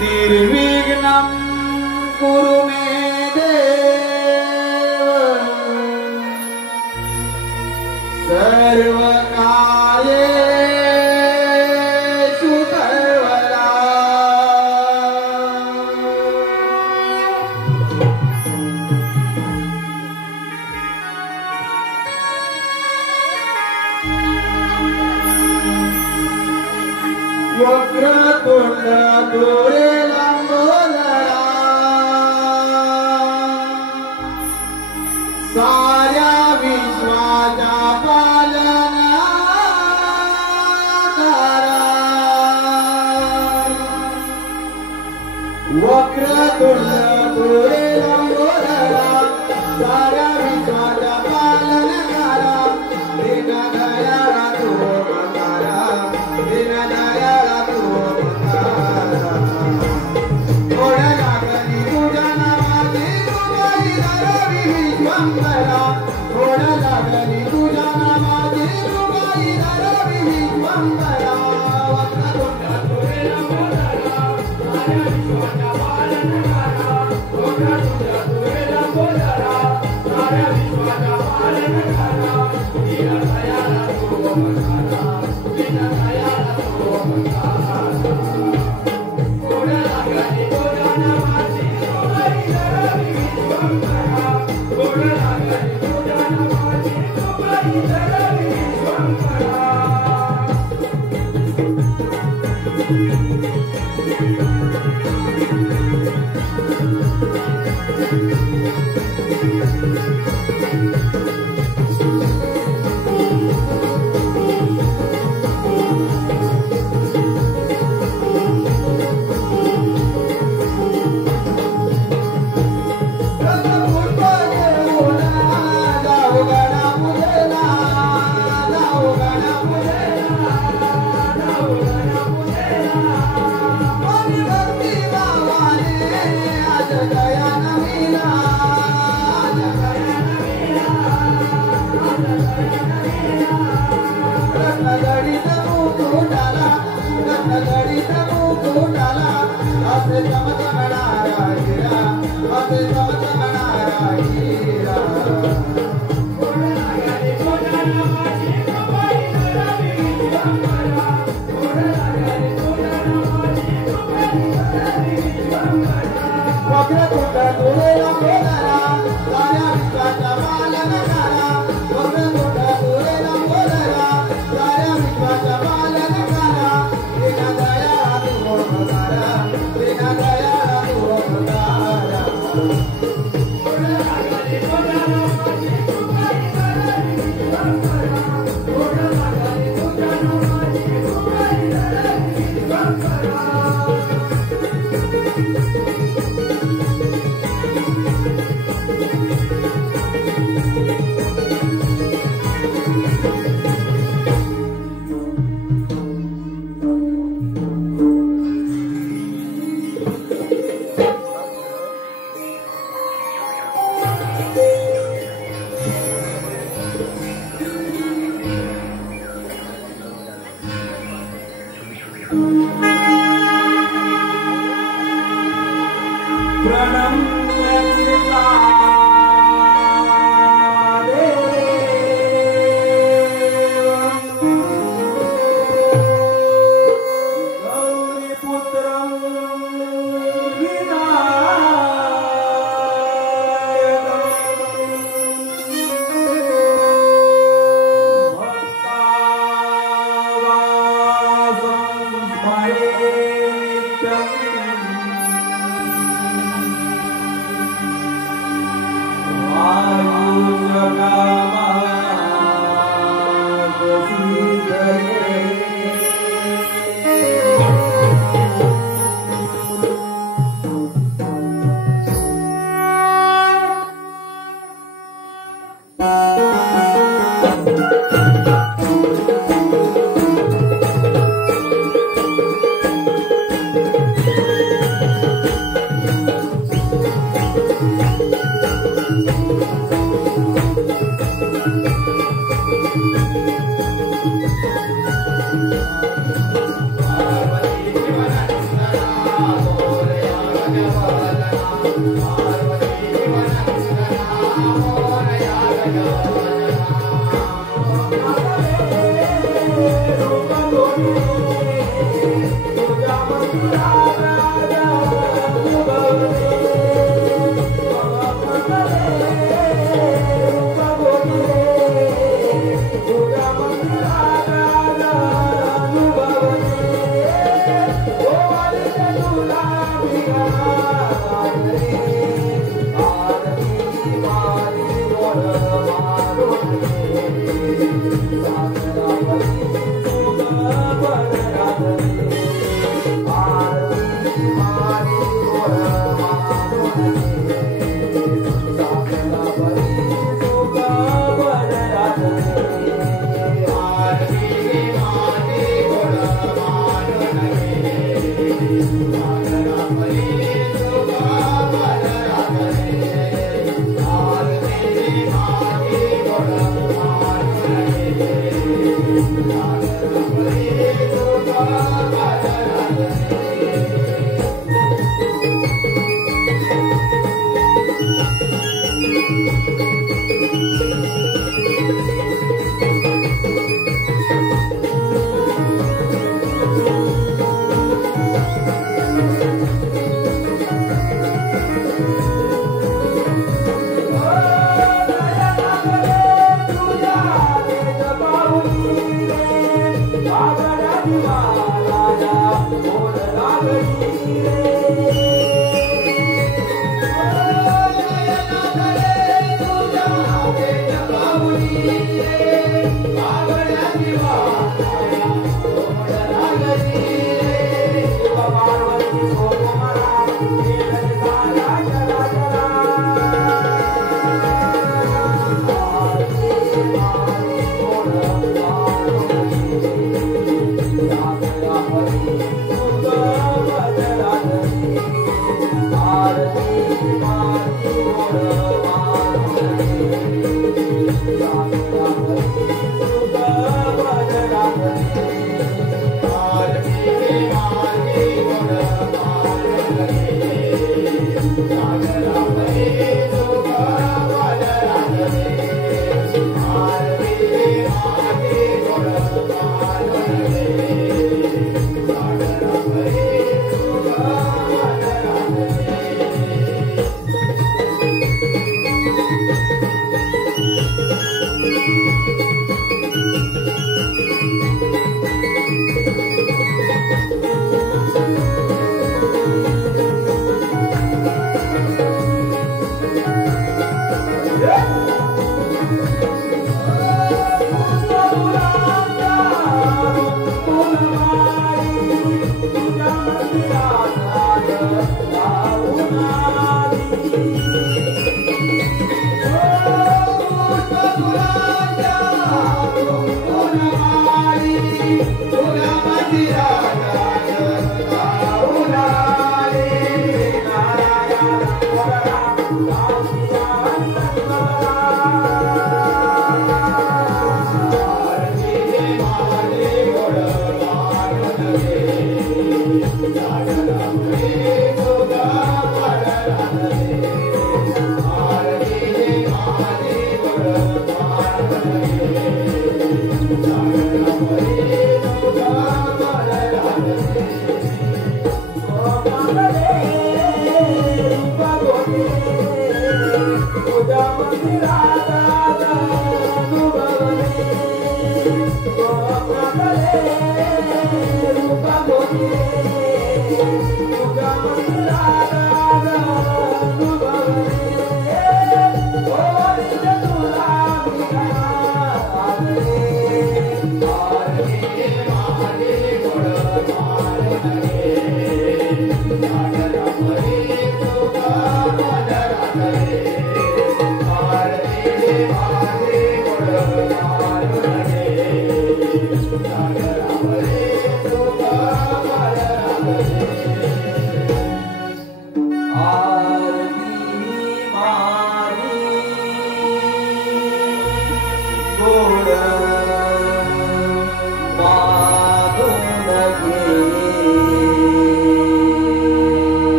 निर्विघ्नं कुरु मे देव सर्वकार्येषु सर्वदा वक्रतुंड दुरे लंबोदरा साऱ्या विश्वाचा पालनहारा वक्रतुंड दुरे लंबोदरा साऱ्या विश्वाचा पालनहारा दीनदयाळा तू बंधारा दीनदयाळा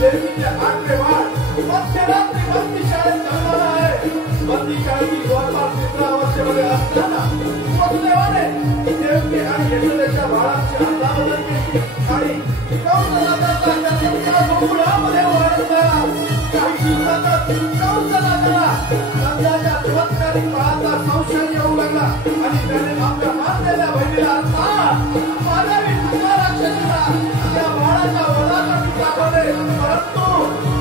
देवीने आठ वार मध्यरात्री सध्याच्या चमत्कारिक बाळाचा संशय येऊ लागला आणि त्याने आपल्या मारलेल्या बहिणीला मानवी राक्षसीला त्या बाळाच्या वधाचा पिता दाखवले. परंतु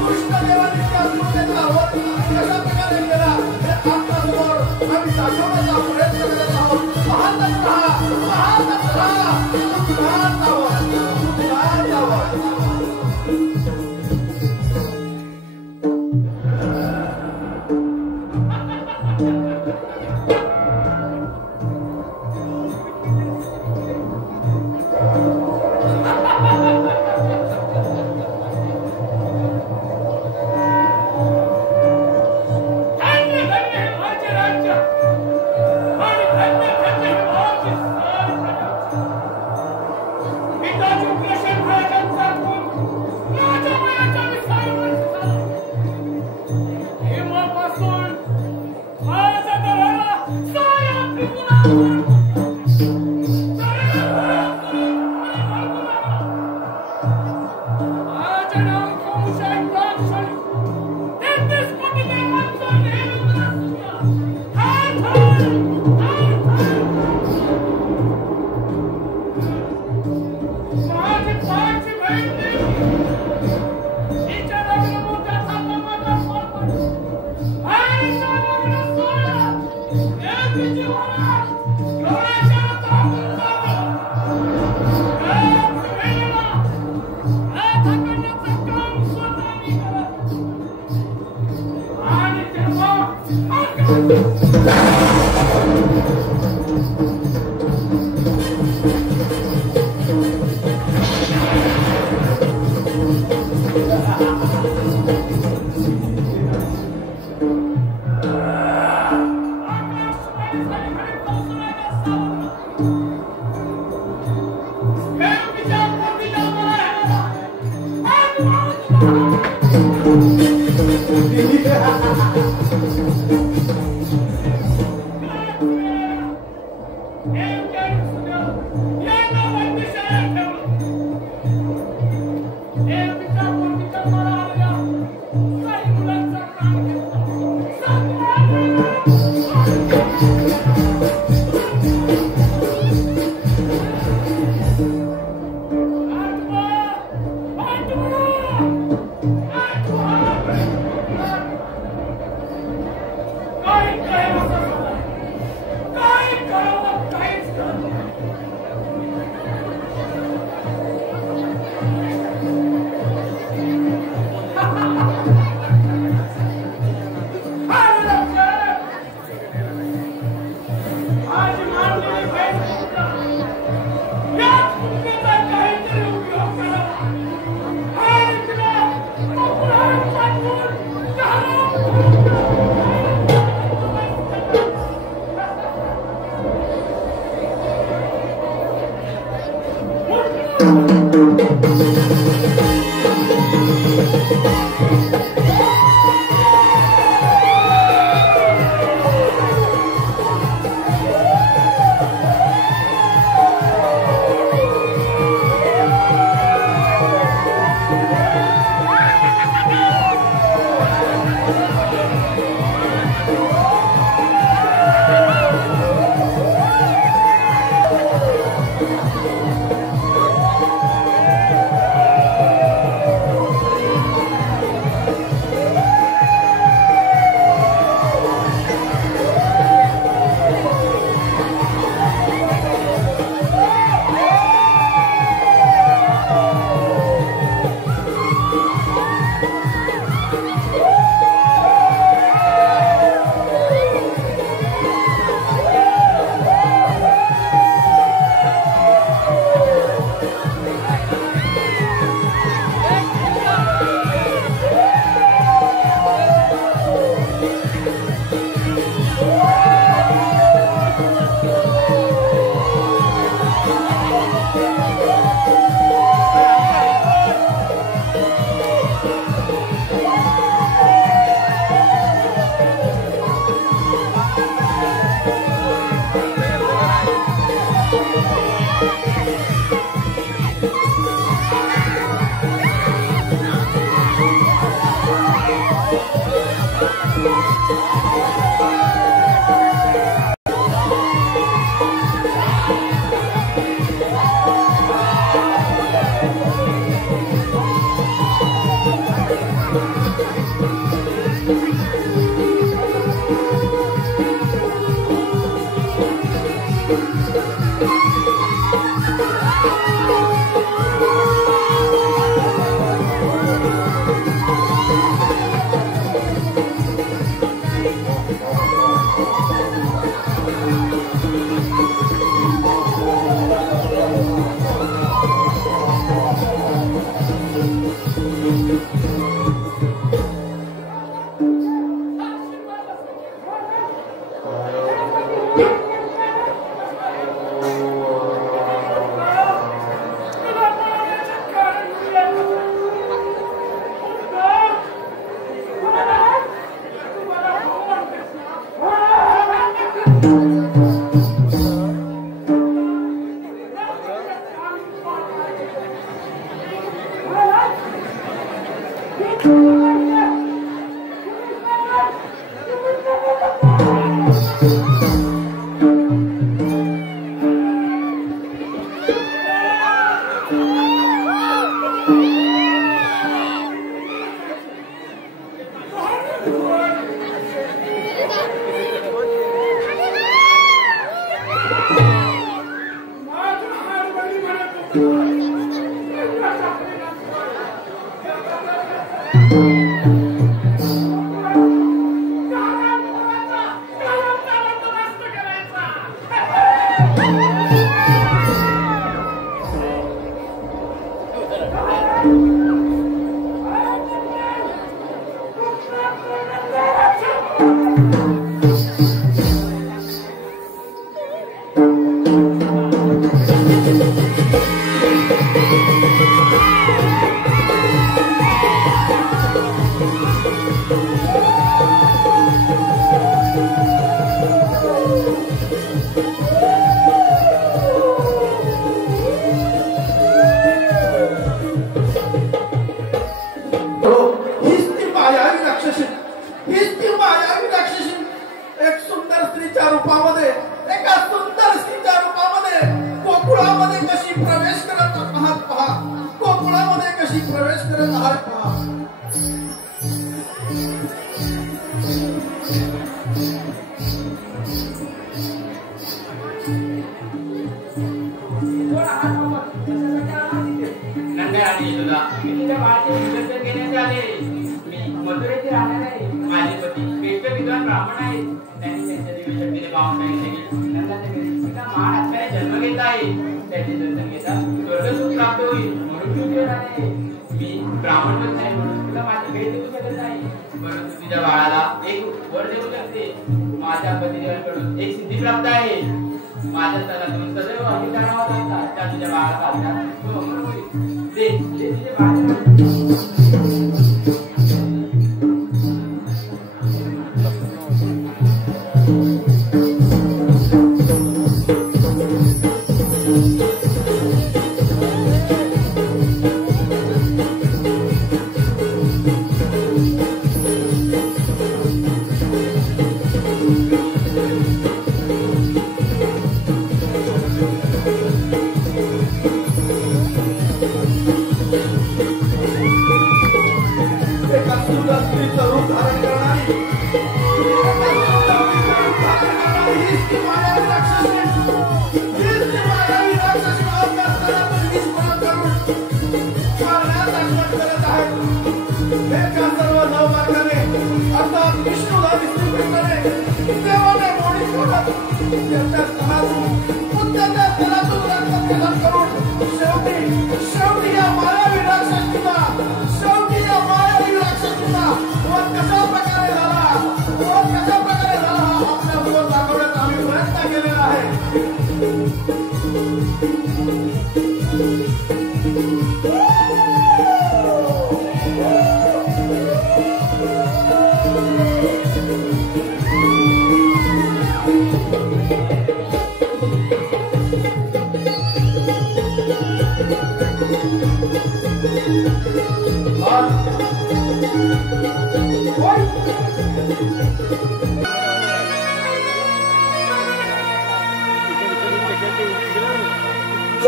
दुष्ट देवाने त्या कृत्याचा वध कशा प्रकारे केला हे आपल्यासमोर आम्ही दाखवण्याचा प्रयत्न करत आहोत. पाहतच राहा, पाहतच राहा. पाहत आहोत.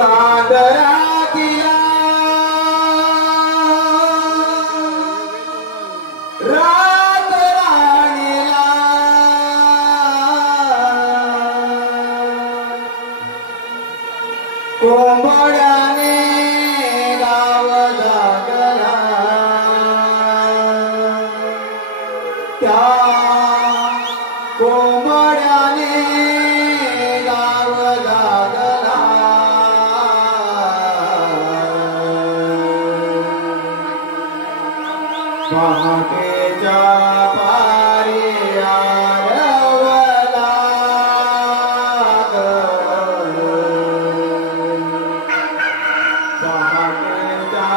चांदरा दिला रात राणीला कोंबड्याने गाव जागला त्या कोंबड्याने गाव जागला पहाटेच्या पारी आरवला पहाटेच्या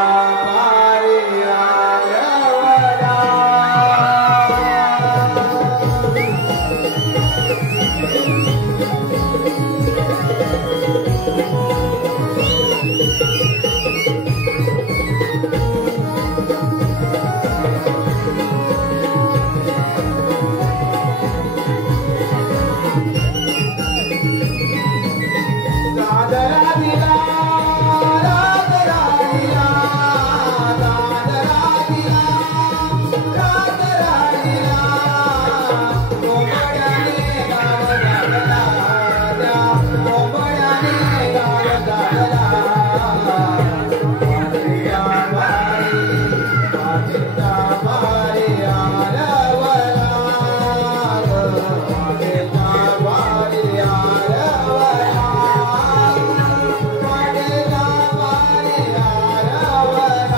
पारी आरवला चांदरा दिला रात राणीला चांदरा दिला रात राणीला कोंबड्याने गाव जागला त्या कोंबड्याने गाव जागला पाठीच्या पारी आरवला पाठीच्या पारी आरवला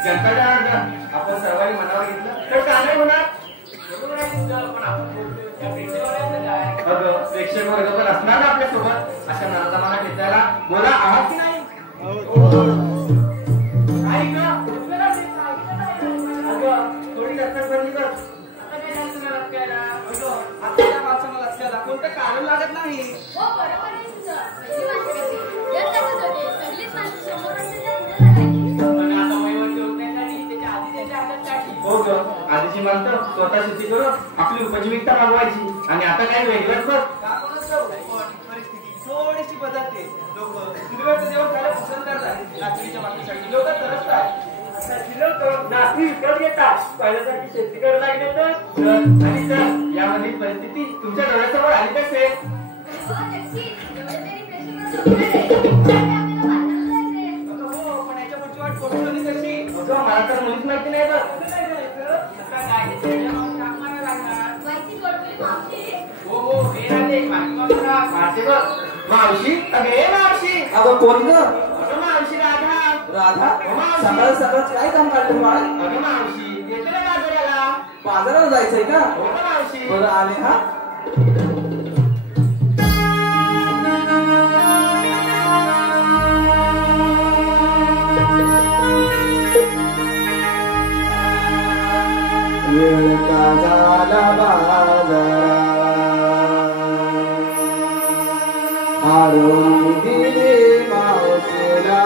आपण सर्वांनी मनावर घेतलं तर का नाही होणार? प्रेक्षक वर्ग पण असणार ना आपल्या सोबत अशा नरदमाला घेतायला बोला आहात की नाही? थोडी दस्तकबंदी कर कोणतं कारण लागत नाही. आधीची माणसं स्वतः शेती करून आपली उपजीविका मागवायची आणि आता काय वेगळंच बघ. परिस्थिती थोडीशी बदलते. लोक सुरुवात जेवण खायला पसंत करतात. नाचणीच्या मागणीसाठी लोक तरसतात. नाचणी विकत घेतात. पहिल्यासाठी शेती करायला लागले तर आणि सर यामधील परिस्थिती तुमच्या डोळ्यासमोर आली कसे? पण याच्या पुढची वाट कोण कशी? मला तर मुलीच माहिती नाही बघ. मावशी अगे मावशी अगं कोण ग? अगं मावशी राधा. राधा सकाळ सकाळ काय काम करतो बाळा? अगं मावशी येते ना बाजाराला. बाजाराला जायचंय का? हो ना मावशी. बरं आले हा. वेळ का झाला बाजारा आळून दिली मावशीला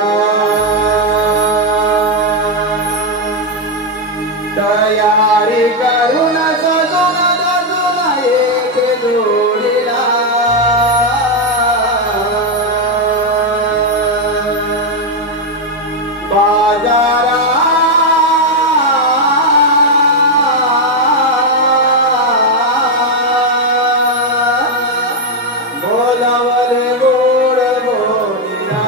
तयारी करून सजून दजून एक जोडीला बाजारा बोलावले गोड बोलिला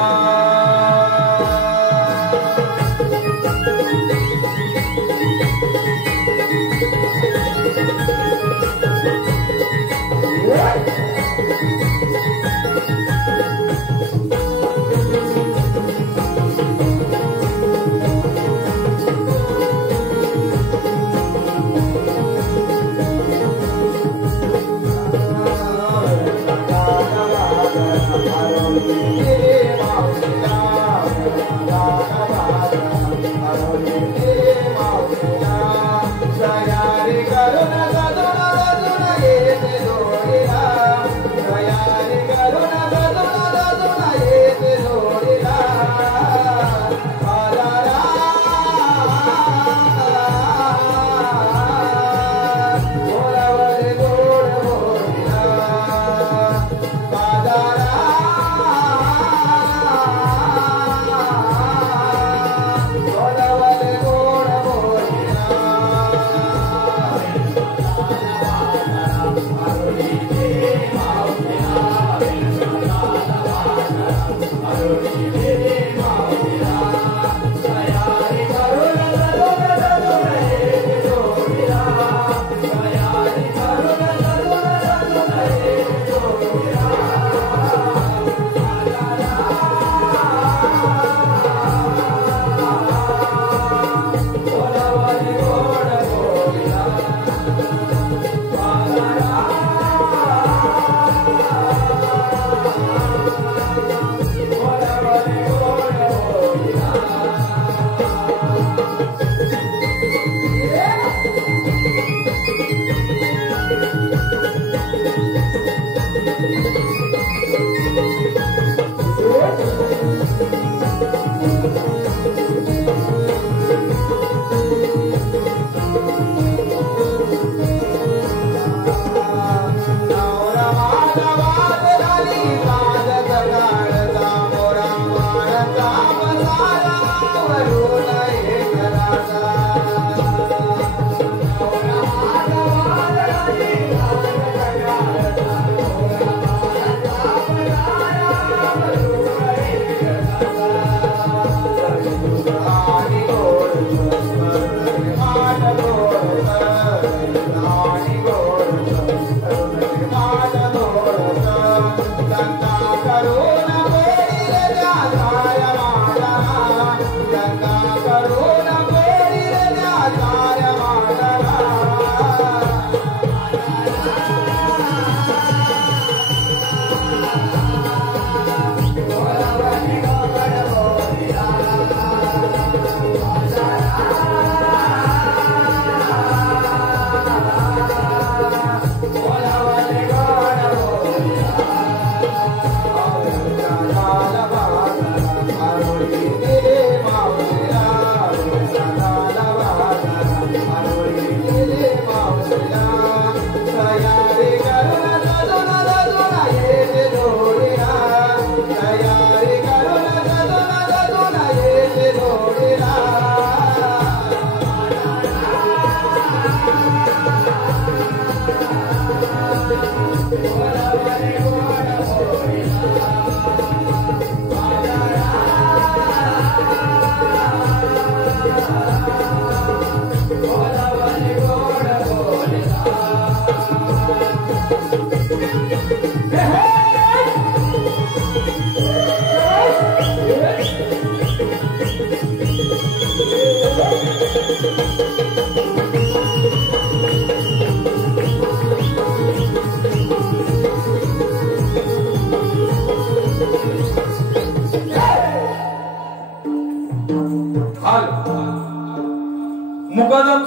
मुकादम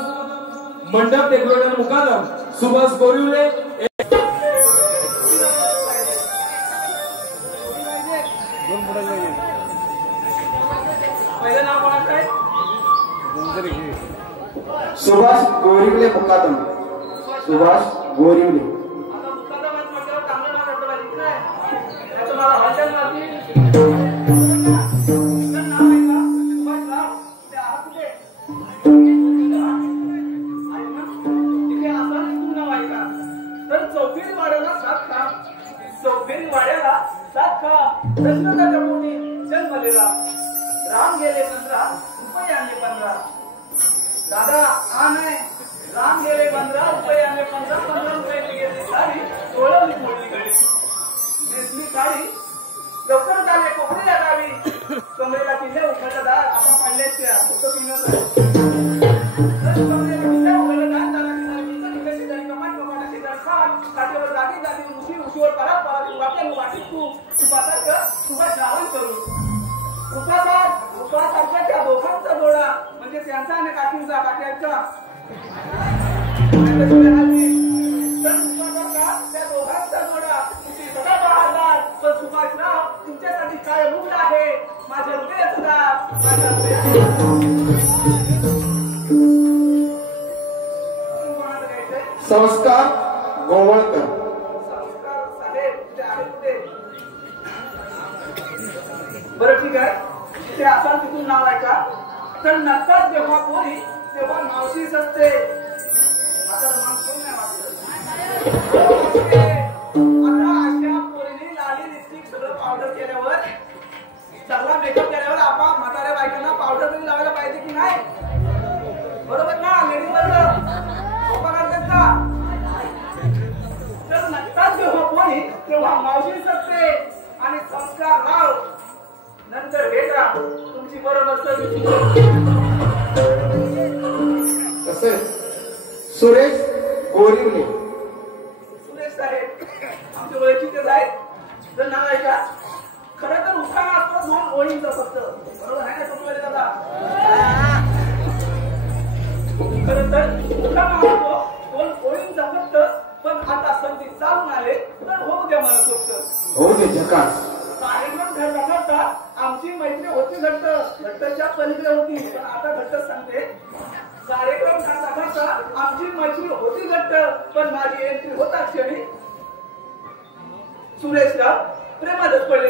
मंडप डेकोरेटर मुकादम सुभाष गोरिवले पहिलं नाव कोणाचं आहे? सुभाष गोरिवले मुकादम सुभाष गोरिवले आता मुकादम आहे म्हटल्यावर चांगलं नाव घेतलं पाहिजे काय? त्याचं मला हॉटेल नाव आहे का? सुभाषराव ते आहात कुठे? तर चौफेरी वाड्याला सात खा दशरथाच्या पोटी जन्मलेला राम गेले 15 रुपये आणले 15 दादा हा नाही राम गेले 15 रुपये आणले 15 रुपये गेली साडी सोळवली मोडली गडी नेसली साडी लवकर झाले कोकणीला गावी कमरेला किल्ले उघडलं दार आपण पाडलेच त्या होतं पिणं कमरेला किल्ले उघडलं दार त्याला किल्ल्याची जाई कमाटाची जर खाट काठीवर जागी उशीवर परात वाटेल तू सुभाष रावण करू रुपासारख्या त्या दोघांचा जोडा म्हणजे त्यांचा आणि काठींचा काठ्यांचा त्या दोघांचा जोडा तुमची सदा बहादर पण सुभाषराव तुमच्यासाठी काय मूल आहे माझ्या हृदयाचं दार माझ्या संस्कार गोवळकर संस्कार साहेब ते आहे कुठे बरं ठीक आहे तिथे असाल तिथून नाव आहे का तर नसतात जेव्हा पोरी तेव्हा मावशीच असते आता माणूस नाही वाटत आता अशा पोरीने लाली लिपस्टिक सगळं पावडर केल्यावर चांगला मेकअप केल्यावर आपण म्हाताऱ्या बायकांना पावडर तरी लावायला पाहिजे की नाही बरोबर ना लेडीज करतात का तर नसतात जेव्हा पोरी तेव्हा मावशीच असते आणि संस्कार राव नंतर भेटा तुमची बरोबर तसे सुरेश गोरिवले सुरेश साहेब आमचे ओळखीचेच आहेत जर नाव आहे का खरं तर उखाणा असतो 2 ओळींचा फक्त बरोबर आहे ना तुम्हाला दादा खरं तर उखाणा असतो 2 ओळींचा फक्त पण आता संधी चालून आले तर होऊ द्या मला फक्त हो दे झकास कार्यक्रम घडला नव्हता आमची मैत्री होती घट्टच्या पलीकडे होती पण आता घट्ट सांगते कार्यक्रम घडता आमची मैत्री होती घट्ट पण माझी एंट्री होता क्षणी सुरेशला प्रेमातच पडले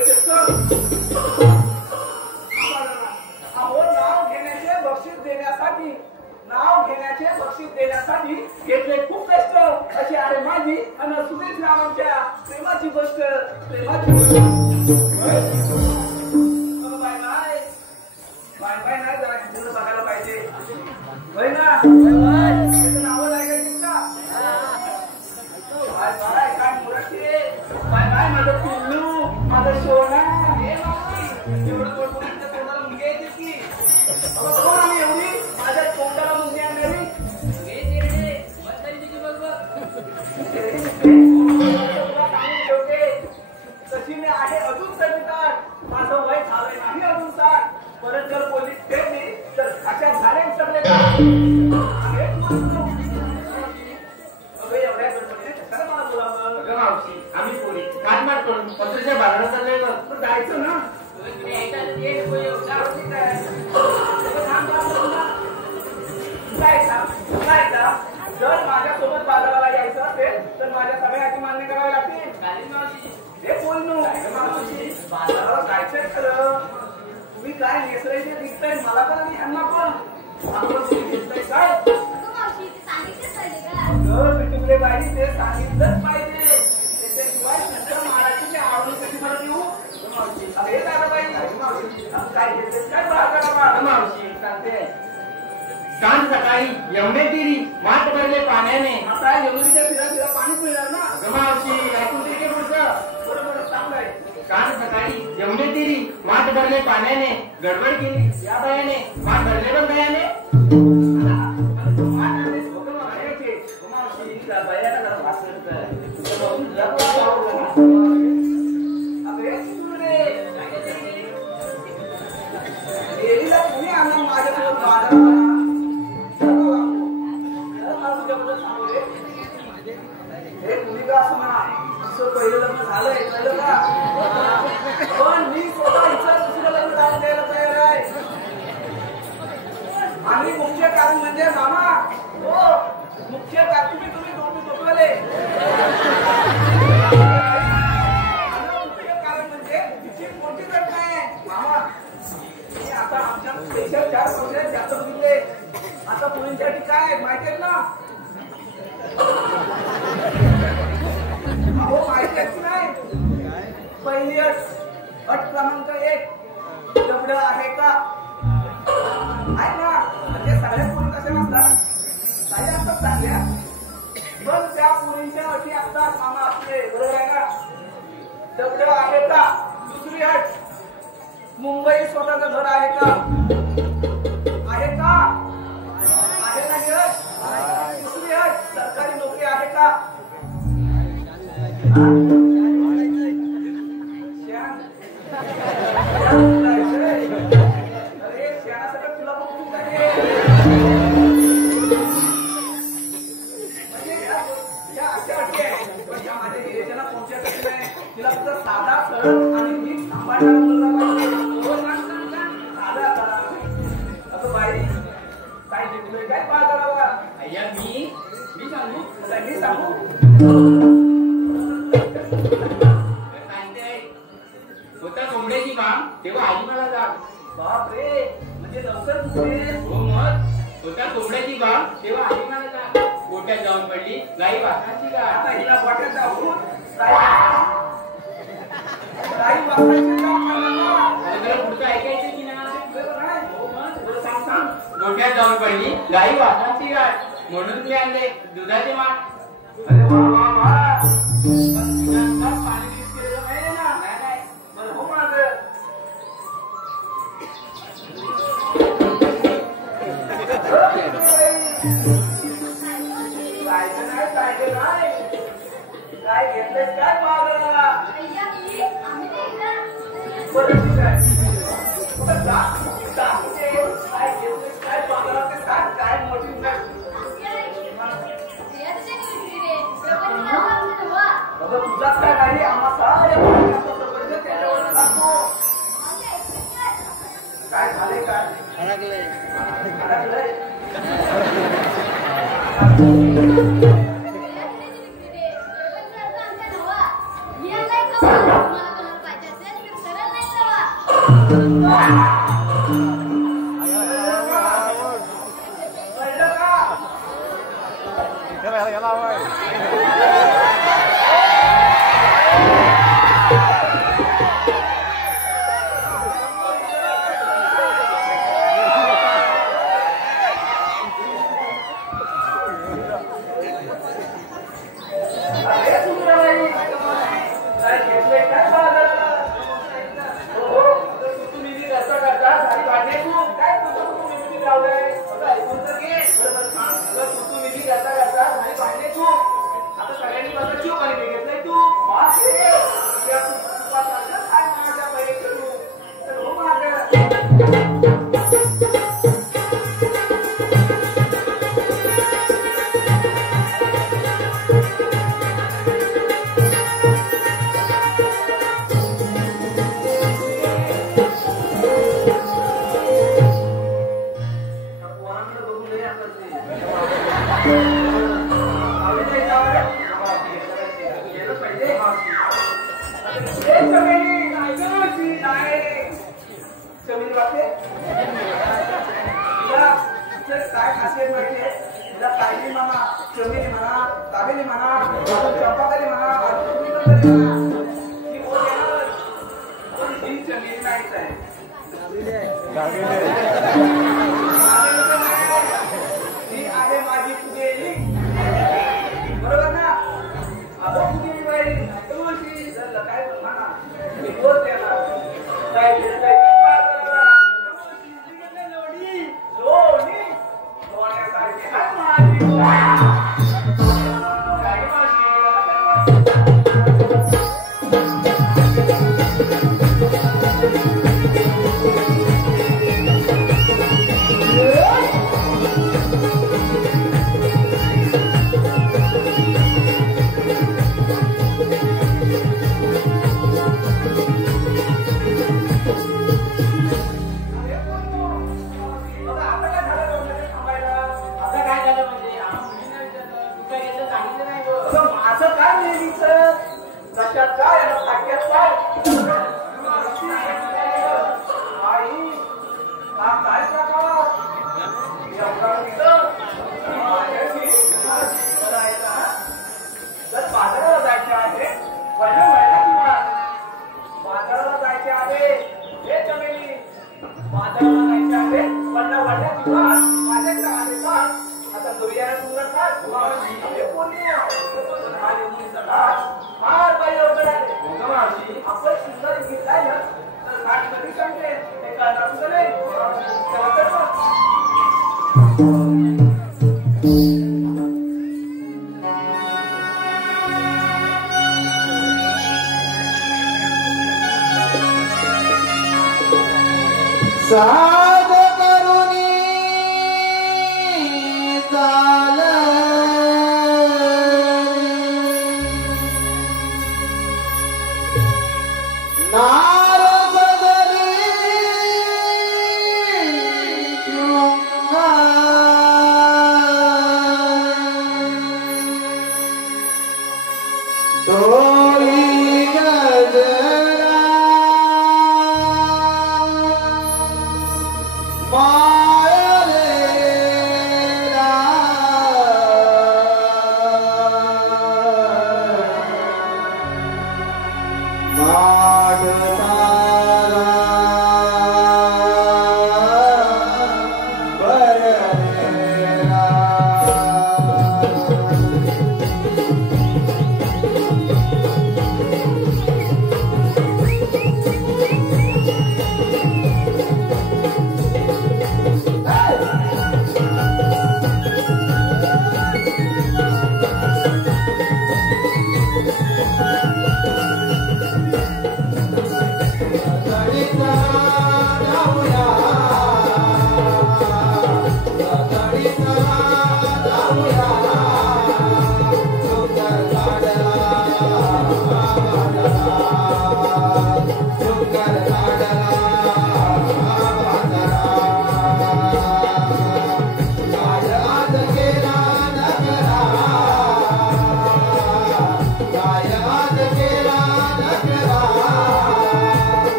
अहो नाव घेण्याचे बक्षीस देण्यासाठी घेतले खूप कष्ट अशी आहे माझी आणि सुरेश रावांच्या प्रेमाची गोष्ट बाय नाही जरा हिंदूला बघायला पाहिजे होय ना नावं लागायची का बाय काय मुराची बाय माझं पिल्लू माझं सोना एवढं तोंडाला मुंगे येते की कोण आम्ही एवढी माझ्या तोंडाला मुंगे आणणारी तशी मी आहे अजून सवितार माझं वय झालंय नाही अजून 60 परत जर पोलीस ठेवली तर अशा झाले सगळे एवढ्या कशाला मला बोलावं आम्ही पोलीस काटमाट करून पत्रिका बाजारात चाललंय जायचं ना जर माझ्यासोबत बाजाराला यायचं असेल तर माझ्या सगळ्याची मान्य करावी लागतील हे बोल बाजाराला जायचंय खरं तुम्ही काय नेसरायचे दिसताय मला तर आणि यांना पण आपण दिसताय काय पिटुकले बाई ते सांगितलंच पाहिजे त्याच्याशिवाय नंतर महाराष्ट्राची आवडून कशी परत येऊ हे दादा बाई काय घेतलं काय बाजाराला मावशी सांगते काल सकाळी एवढे तिरी वाट भरले पाण्याने आता यमुनीच्या फिरा पाणी मिळणार ना मावशी ऐकून ते पुढचं बरोबर चांगलंय काल सकाळी एवढे तिरी वाट भरले पाण्याने गडबड केली या बायाने वाट भरले पण बायाने माझ्यासोबत बाजाराला कारण म्हणजे मामा हो मुख्य कारण तुम्ही झोपले मुख्य कारण म्हणजे तिची मोठी घटना आहे मामा. आता आमच्या स्पेशल 4 वर्ष जास्त बघितले. आता मुलींसाठी काय माहिती आहे ना अहो माहितीच नाही. पहिली अट क्रमांक 1 तेवढं आहे का आहे ना. म्हणजे सगळ्याच मुली कशा नसतात काही असतात चांगल्या पण त्या मुलींच्या अटी असतात मामा असले बरोबर आहे ना. तेवढं आहे का. दुसरी अट मुंबई स्वतःचं घर आहे का आहे का आहे ना ती अट. दुसरी अट सरकारी नोकरी आहे का. अरे शहाणासाठी तुला पण खूप आहे म्हणजे या अशा अटी आहे पण या माझ्या नियोजना पोहोचत नाही. तिला फक्त साधा सरळ आणि नीट सांभाळणारा मुलगा पाहिजे. साधा करा असं बाई काय घेतलंय काय पाळ करावा. अय्या मी सांगू मी सांगू होता कोंबड्याची माग तेव्हा आई मला जाग. बापरे म्हणजे लवकर तुझे हो मग होता कोंबड्याची बाग तेव्हा आई मला जाग. गोट्यात जाऊन पडली गाई वासनाची गाठ. आता हिला वाटत जाऊन काही वापरायची तुला पुढचं ऐकायचं की नाही. हो मग सांग. गोट्यात जाऊन पडली गाई वासनाची गाठ म्हणून मी आणले दुधाचे माठ. अरे वा वा वा पाणी मिक्स केलेलं नाही ना. नाही बरं हो माझं काय घेतलंय काय पाहला बरं ठीक आहे. काय घेतलंय काय पाहला ते सांग काय मोठी बाबा तुझाच काय नाही आम्हा साऱ्या त्याच्यावर सांगतो. काय झाले काय अडकलंय म्हणायचे आहे हे चमेली माझ्या म्हणायचे आहे वडला वाड्याची वाट माझ्याकडे आले का आता दुर्याला तुला काय हे पुण्य आणि मुलीचा घाट फार बाई अवघड आहे आपण सुंदर गीत गायलं तर घाट कधी सांगते हे कळणार तुझं नाही चला तर मग. साध करुणी चाल नारद जरी शृंगार डोळी गजरा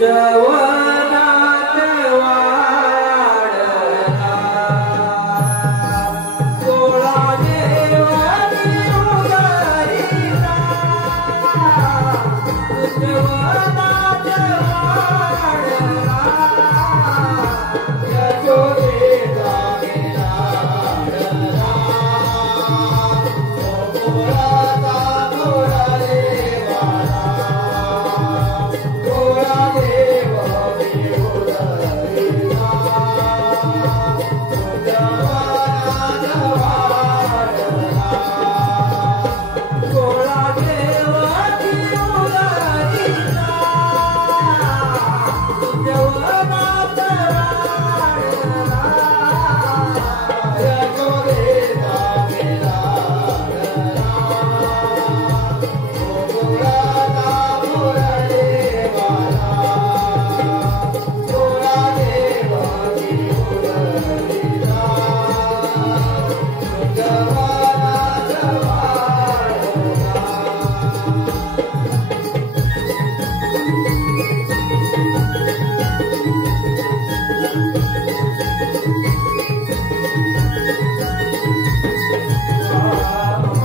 जवनात वाढला सोळा देवानी उगारिला जवनात वाढला यशोदेचा लाडला गोकुळाचा गोरा देवाला गोरा देव देऊळला जवनात वाढला गोरा देव देऊळला जवनात वाढला यशोदेचा लाडला गोकुळाचा गोरा देवाला गोरा देव देऊळला जवनात वाढला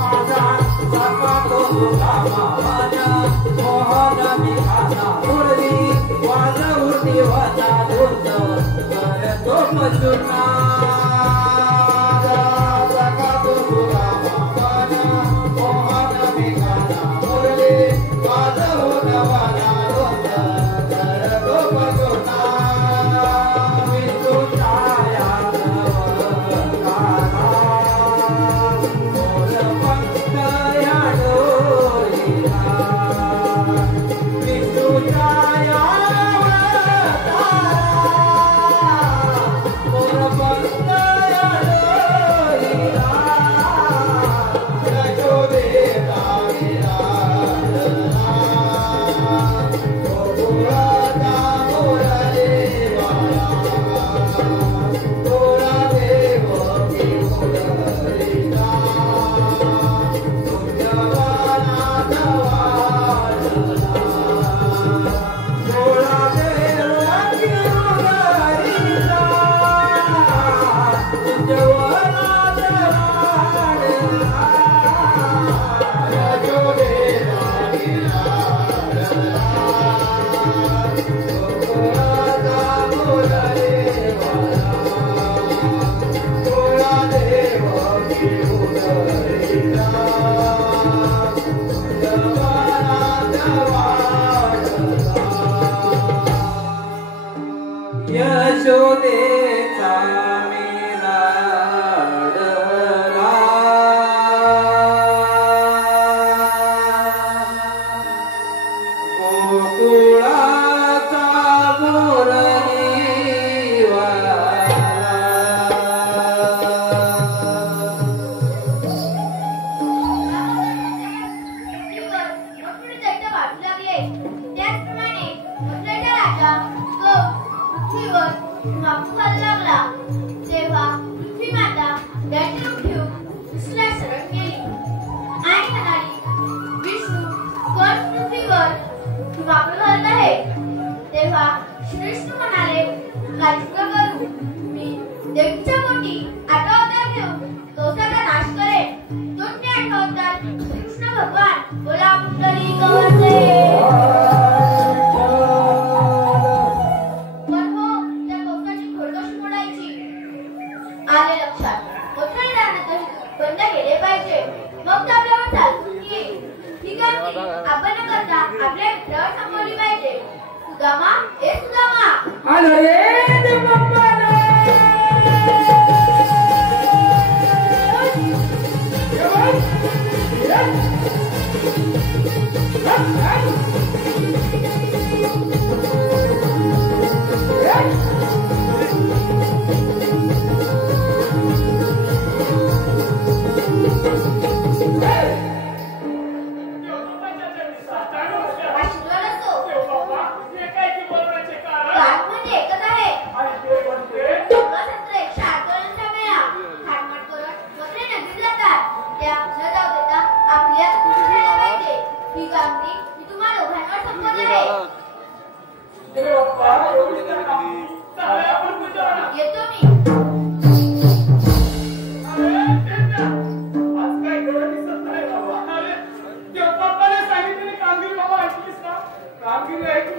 माझा साका तो रामाना मोहन मिहाना मुरली वाजवती वाजा धुंद करतो मजुना साका तो रामाना मोहन मिहाना मुरली वाजवती वाजा धुंद करतो मजुना विष्णू छाया यशोदेचा लाडला गोकुळाचा मोठमोठे दैत्य वाढू लागले. त्याचप्रमाणे मोठमोठा राजा तो पृथ्वीवर वापू घालू लागला. तेव्हा पृथ्वी माता दैत्य रूप घेऊन विष्णूला शरण गेली आणि म्हणाली, विष्णू कोण पृथ्वीवर वापू घालत आहे? तेव्हा श्रीविष्णू म्हणाले, काळजी नका करू, मी देवीच्या पोटी 8 अवतार घेऊन तो सगळा नाश करेन. दोन ते 8 अवतार कृष्ण भगवान बोला पुंडली कवरले. पण हो, त्या कवचाची खोड कशी मोडायची? आले लक्षात. मोठमोठे रानातही बंद केले पाहिजे. मग तर आपल्यावर चालून येईल. ठीक आहे, आपण न करता आपल्या मित्रावर संपवली पाहिजे. सुदामा, ए सुदामा, अरे पप्पाला आशीर्वाद असो. घाट म्हणजे एकच आहे. लोकसंत्र 108 मेळा थाटमाट करत मथुरे नगरीत जातात. त्या न जाऊ देता आपल्या राहायला पाहिजे. ही कामगिरी मी तुम्हा दोघांवर सोपवत आहे.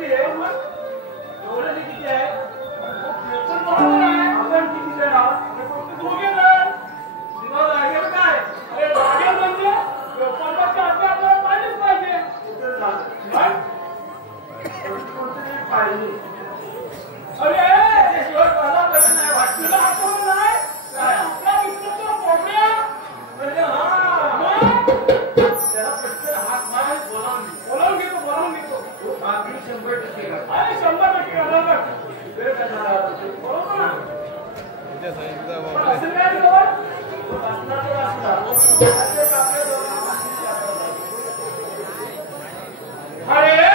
किती आहे मग एवढं किती आहे पण बरोबर आहे आपण किती जण आहोत दोघे जण तुला लागेल काय अरे लागेल म्हणजे पंपाच्या हाती आपल्याला पाहिजेच पाहिजे पाहिजे अरे शिवाय मला कसं नाही वाटलं आठवण नाही आपला मित्र कोंबड्या म्हणजे त्याला प्रश्न हात मार बोलावून घेतो 100% अरे 100% करणार वेळ करणार बरोबर ना असं काय अरे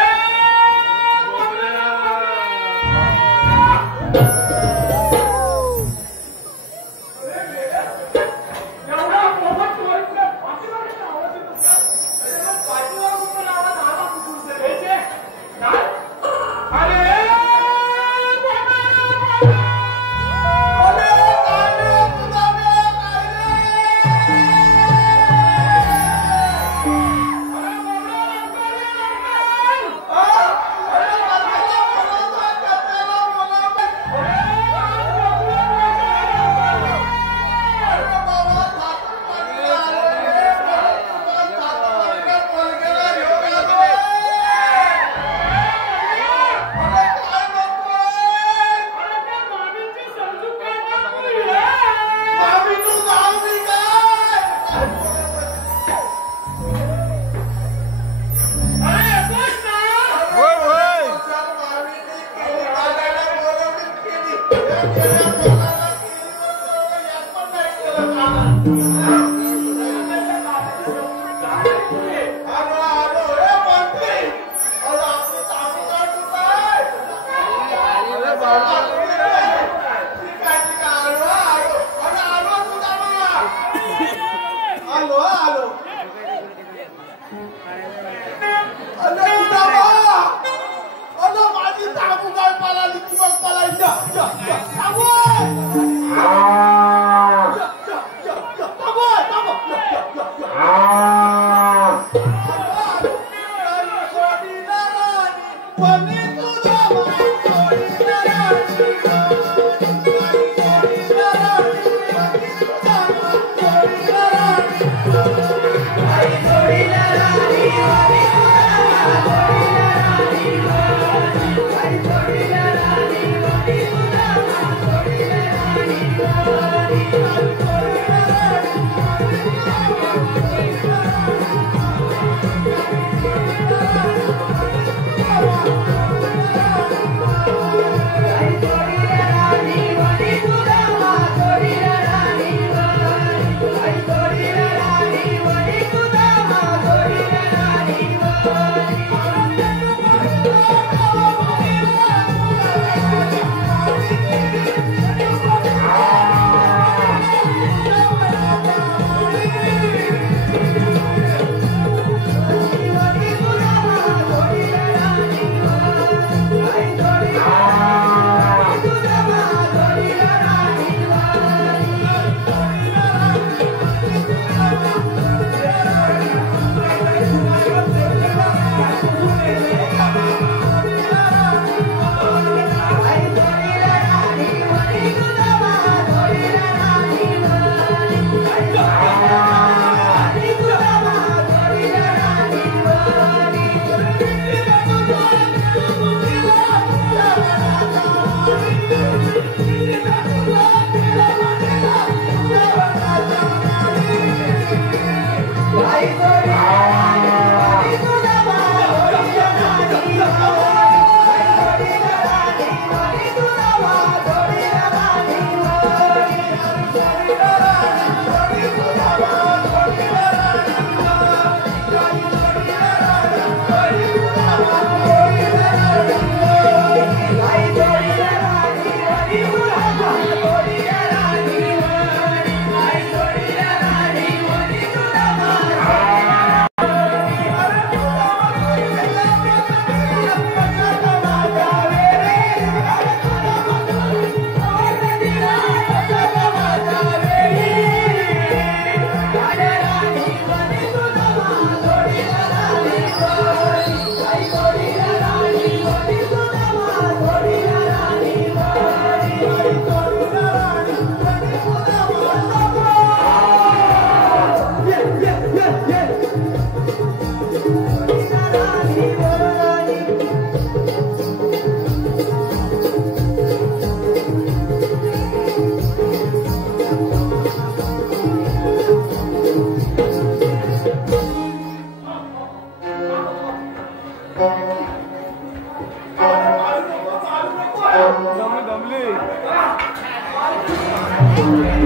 काय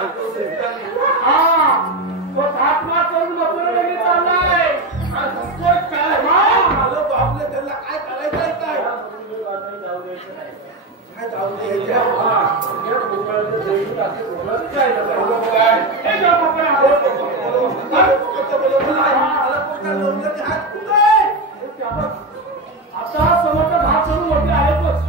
तो हातमा करून मथुरेला चाललाय. आलो बापले त्याला काय करायचंय काय जाऊ द्यायचं आता समोरचा भाग करून मोठे आहेतच.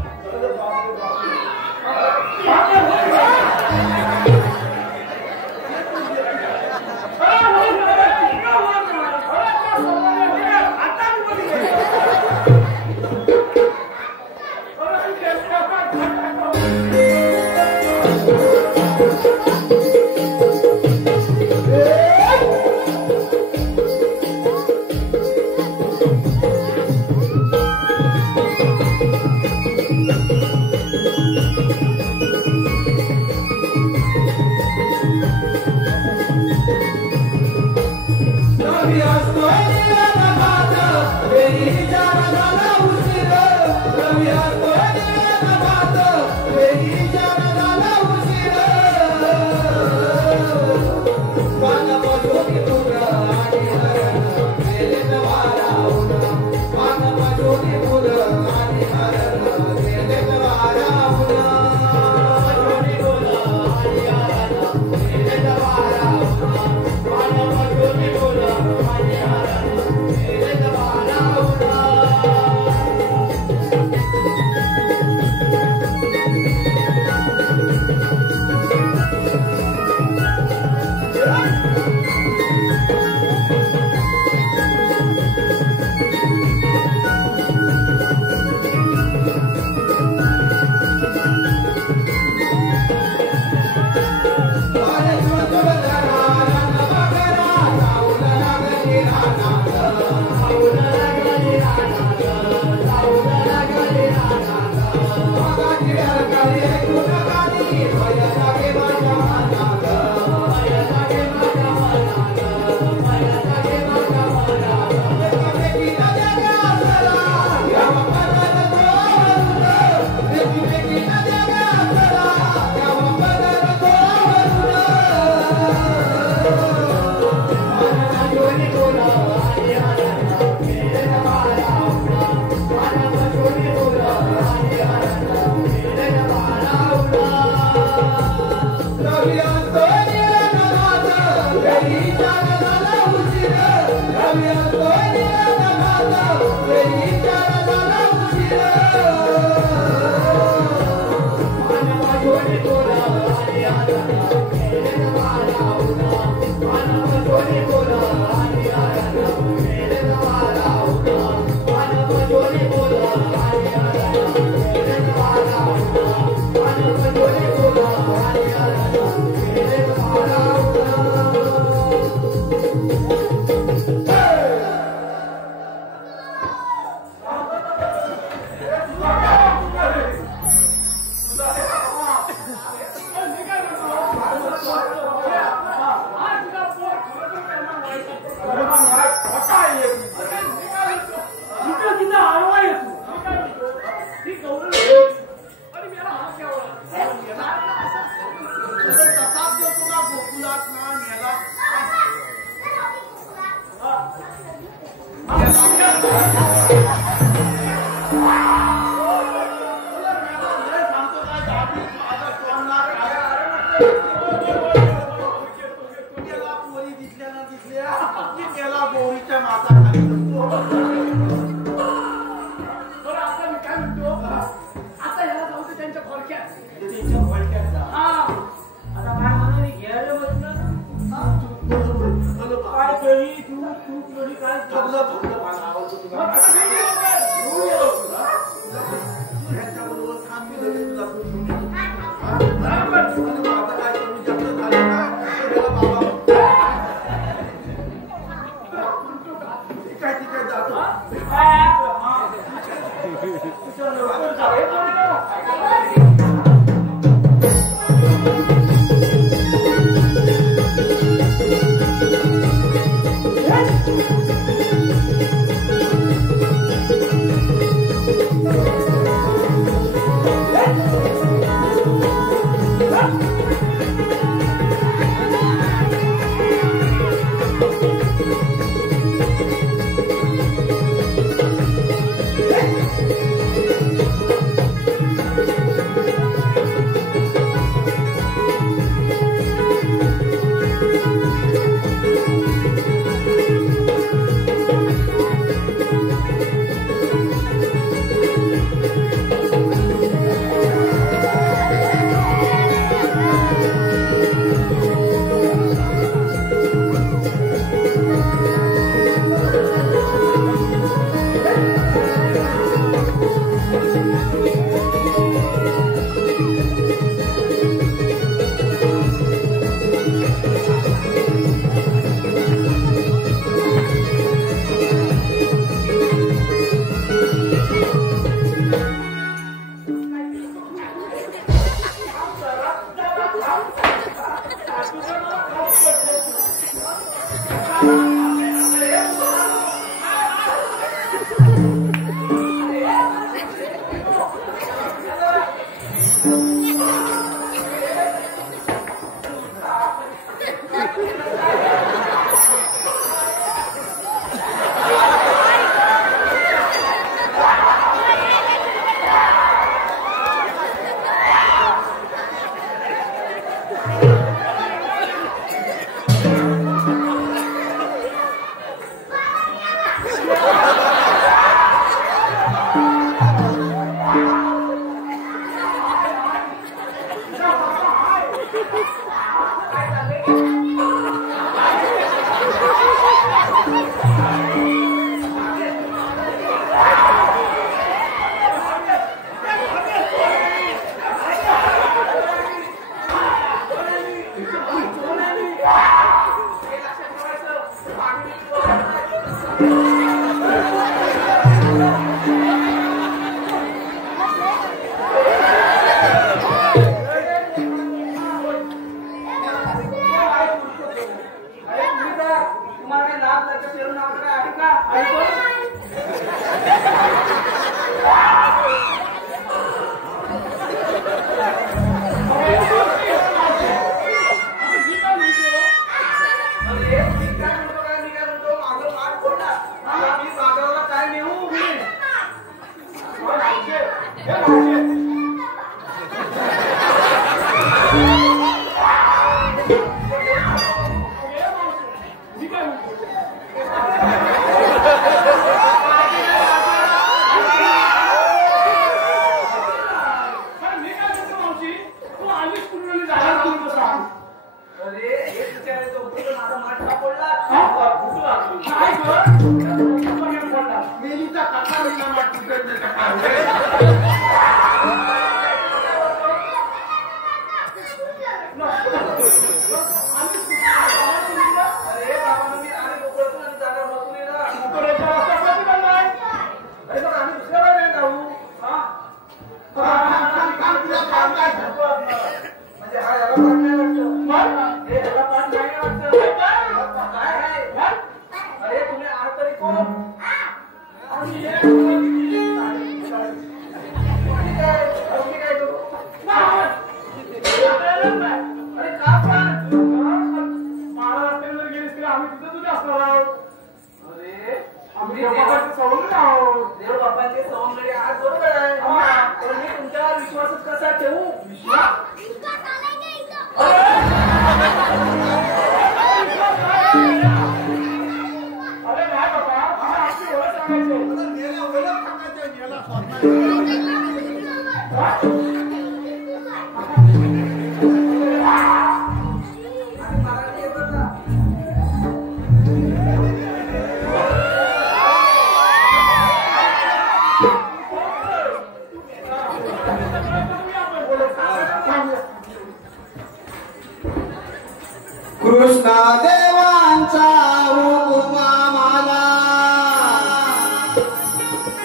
कृष्णदेवांचा हुकुमा मला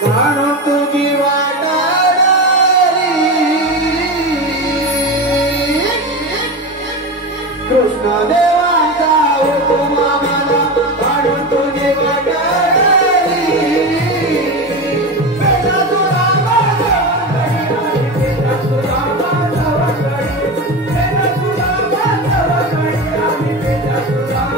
म्हणून तुझी वाट कृष्णदेवांचा हुकुमा मला म्हणून तुझी वाट Thank you.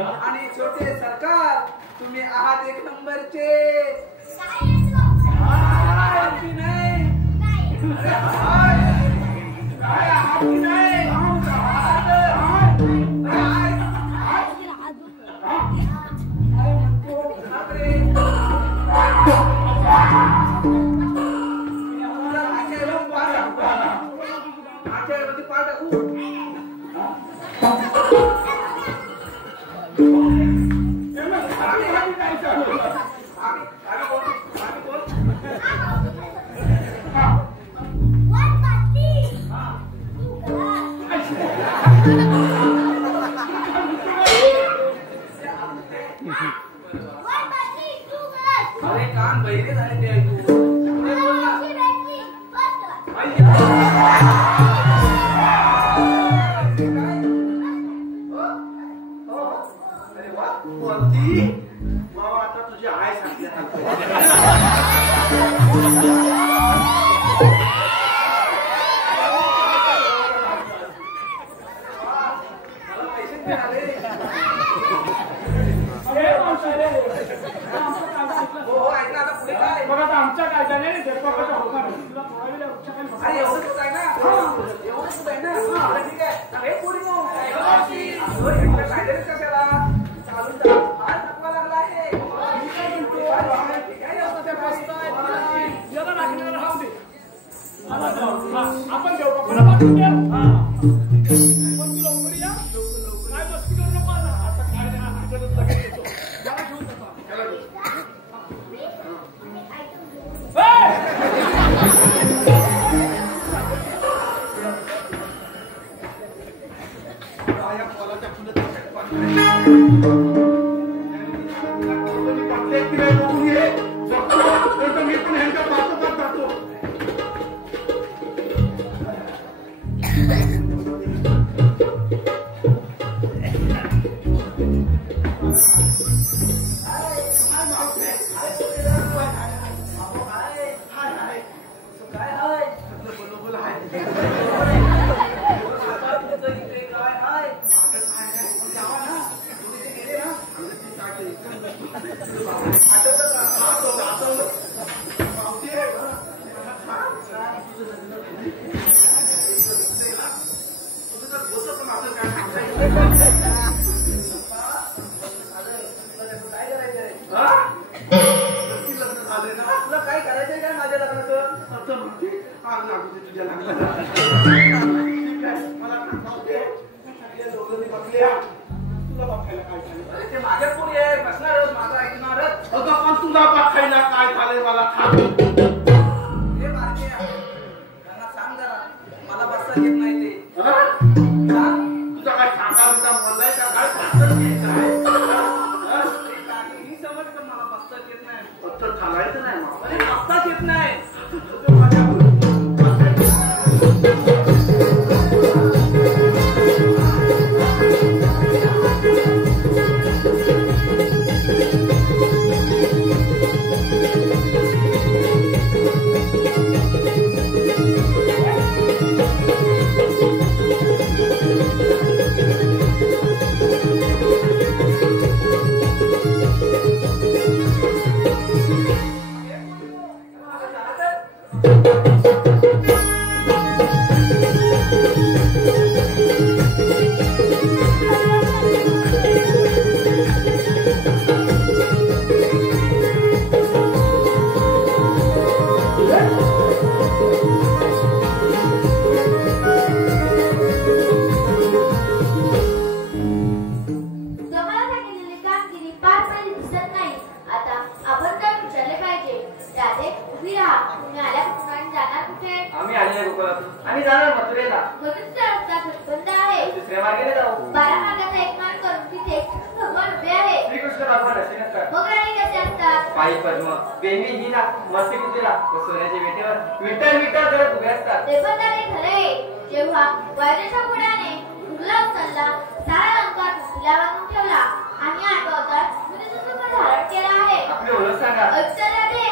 आणि छोटे सरकार तुम्ही आहात एक नंबरचे अरे कान बहिरे झाले ते ऐकू अरे वा कोणती बाबा आता तुझी आय सांगते आमच्या कायद्याने अरे एवढंच आहे ना एवढंच आहे ना ठीक आहे अरे पोरी कायद्याने कशाला चालून हात टाकवा लागला आहे आपण देऊ पाठवून या काय मस्ती करू नको आता काय काय आम्ही जाणार मथुरेला. मनुष्य रस्ता बंद आहे. दुसऱ्या मार्गाने जाऊ. 12 मार्गाचा एक मार्ग करून तिथे भगवान उभे आहे. श्रीकृष्ण भगवान असे नसतात. मग राणी कसे असतात? पायी पद्म बेंबी हिना मस्तकुतीला व सोन्याच्या विटेवर विठ्ठल विठ्ठल करत उभे असतात. ते पण खरे जेव्हा वैद्याच्या पुढ्याने उरला उचलला सारा अलंकार तुला बांधून ठेवला आणि आठवतात मुलीचं सुख धारण केला आहे. आपली ओळख सांगा. अक्षरा दे.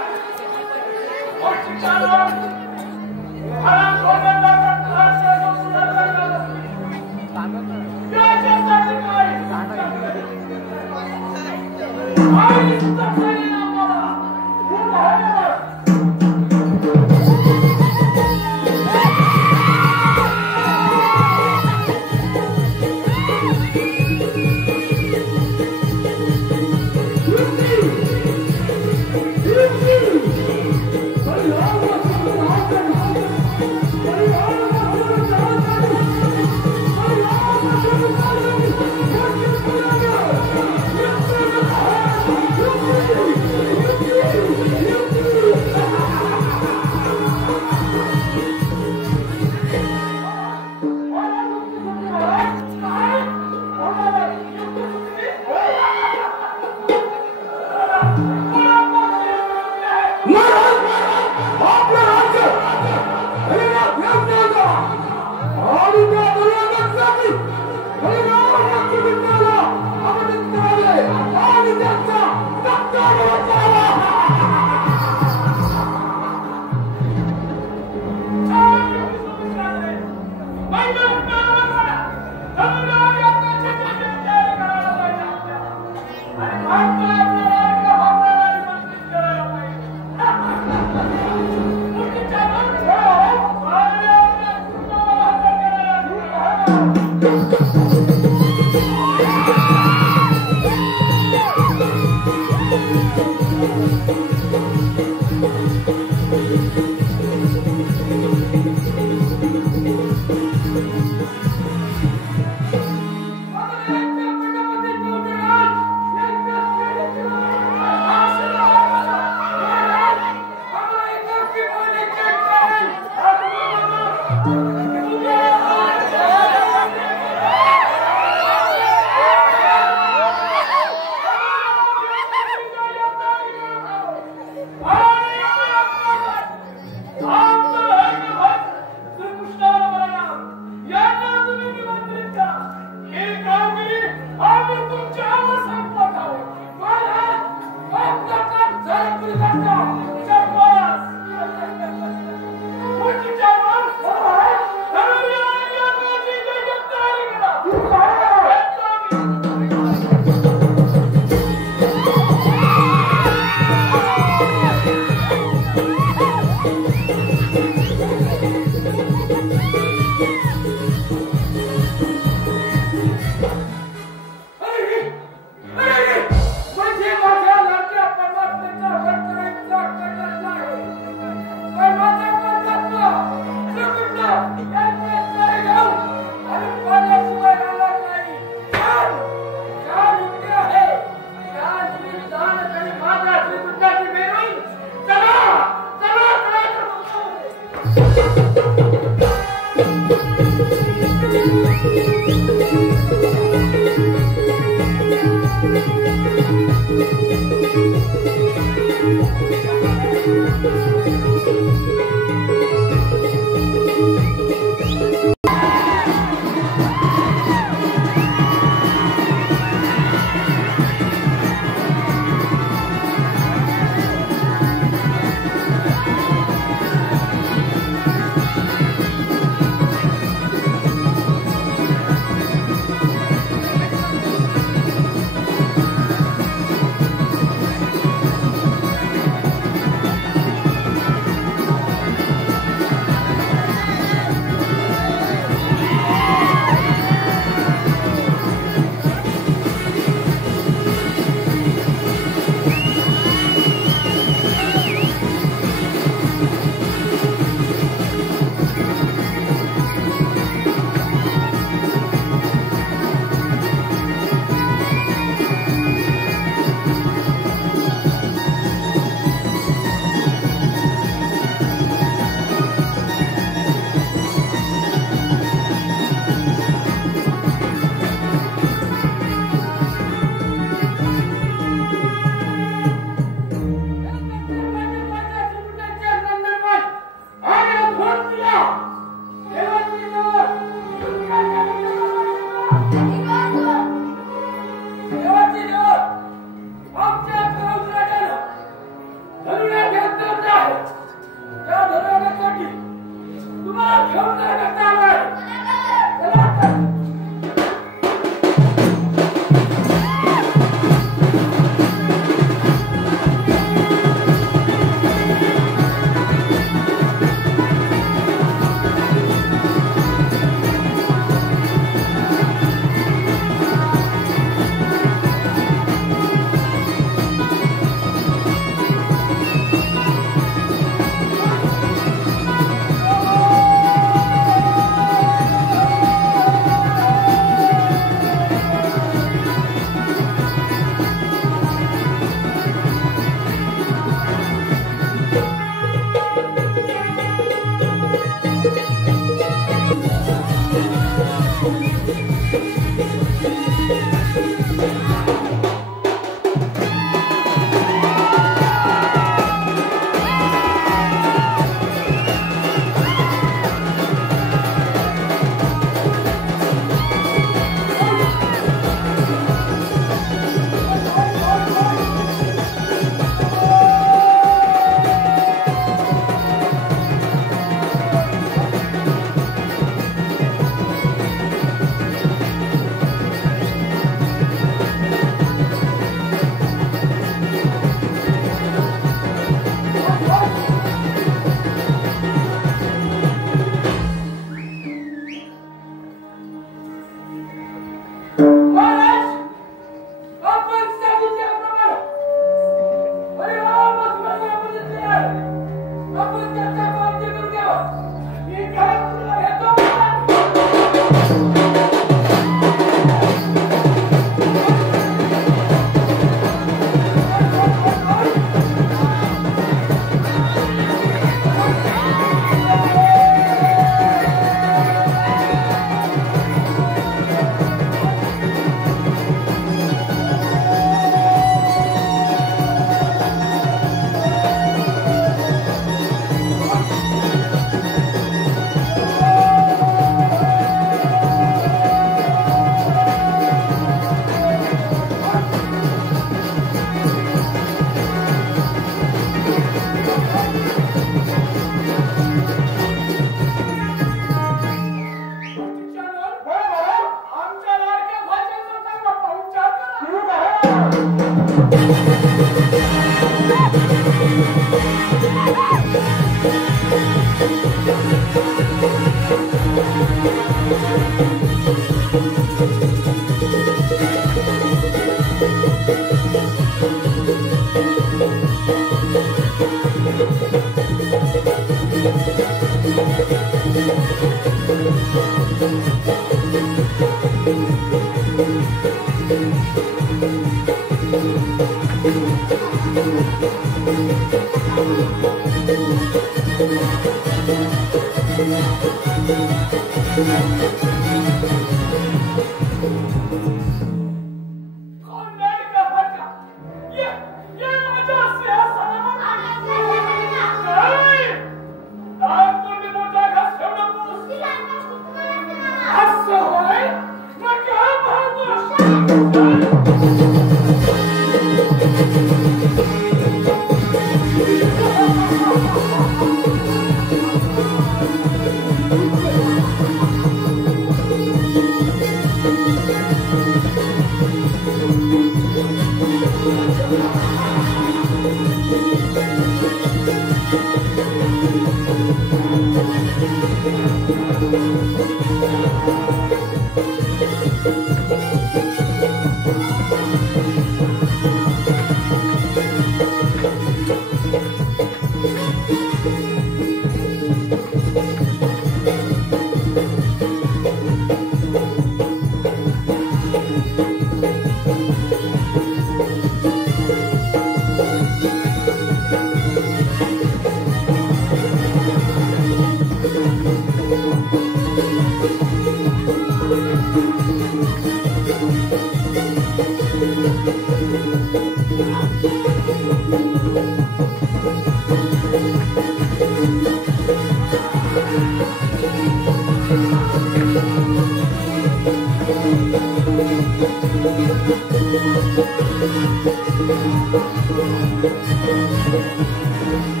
Thank you.